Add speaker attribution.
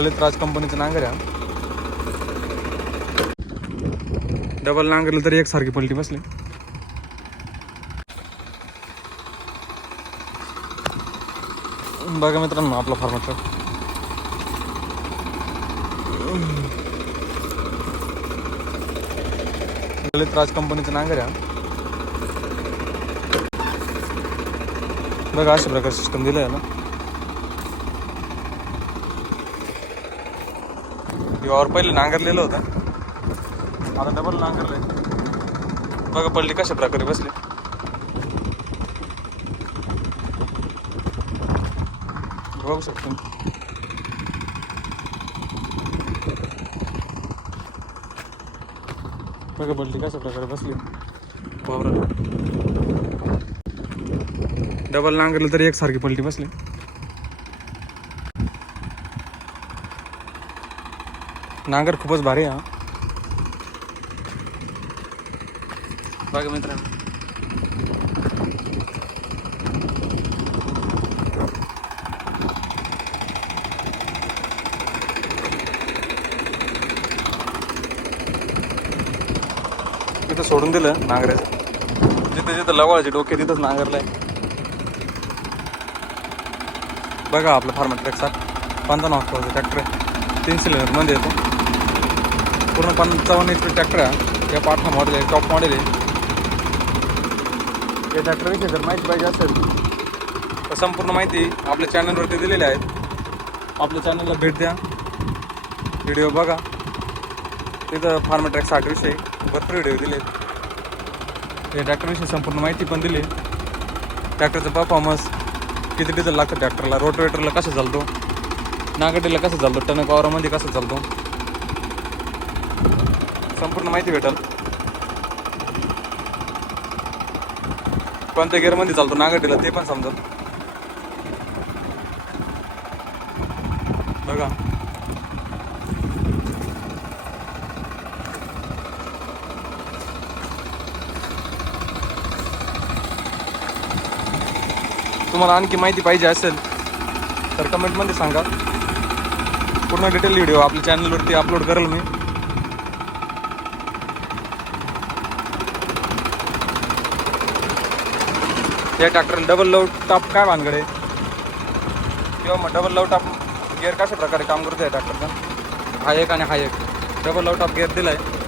Speaker 1: ललित राज कंपनीचं नांगर आहे. डबल नांगरलं तरी एक सारखी पलटी बसली. बघा मित्रांनो आपला फार्माचा ललित राज कंपनीचं नांगर आहे. हा. बघा अशा प्रकारे सिस्टम दिलं आहे ना. यावर पहिले नांगरलेलं होतं. आता डबल नांगरलंय. बघा पडली कशा प्रकारे बसली. बघू शकतो बघा पडली कशा प्रकारे बसली. वावरात. डबल नांगरलं तरी एक सारखी पलटी बसली. नांगर खूपच भारी हा. बघा मित्रांनो. तिथं सोडून दिलं नांगराचं जिथं जिथं लवळाचे डोके तिथंच नांगरलंय बघा आपलं फार्मर ट्रॅक सात पंचावन्न हॉस्पिटलचा ट्रॅक्टर तीन सिलेंडरमध्ये येतो. पूर्ण पंचावन्न एच पी ट्रॅक्टर आहे. या पाठा मॉडेल आहे टॉप मॉडेल आहे. या ट्रॅक्टरविषयी जर माहिती पाहिजे असेल. तर संपूर्ण माहिती आपल्या चॅनलवरती दिलेली आहेत आपल्या चॅनलला भेट द्या. व्हिडिओ बघा. तिथं फार्मर ट्रॅक साठ विषयी भरपूर व्हिडिओ दिले या ट्रॅक्टरविषयी संपूर्ण माहिती पण दिली. ट्रॅक्टरचा परफॉर्मन्स किती डिझेल लागतं ट्रॅक्टरला रोटवेटरला कसं चालतो? नागडीला कसं चालतो? टनक वावरामध्ये कसं चालतो? संपूर्ण माहिती भेटेल. कोणत्या गिअरमध्ये चालतो नागडीला ते पण समजल. बघा. तुम्हाला आणखी माहिती पाहिजे असेल तर कमेंटमध्ये सांगा. पूर्ण डिटेल व्हिडिओ आपल्या चॅनलवरती अपलोड करेल मी. या ट्रॅक्टर डबल लव टॉप काय भानगड आहे? किंवा मग डबल लव टॉप गिअर कशा प्रकारे काम करतो या ट्रॅक्टरचा हा एक आणि हा एक. डबल लव टॉप गिअर दिला आहे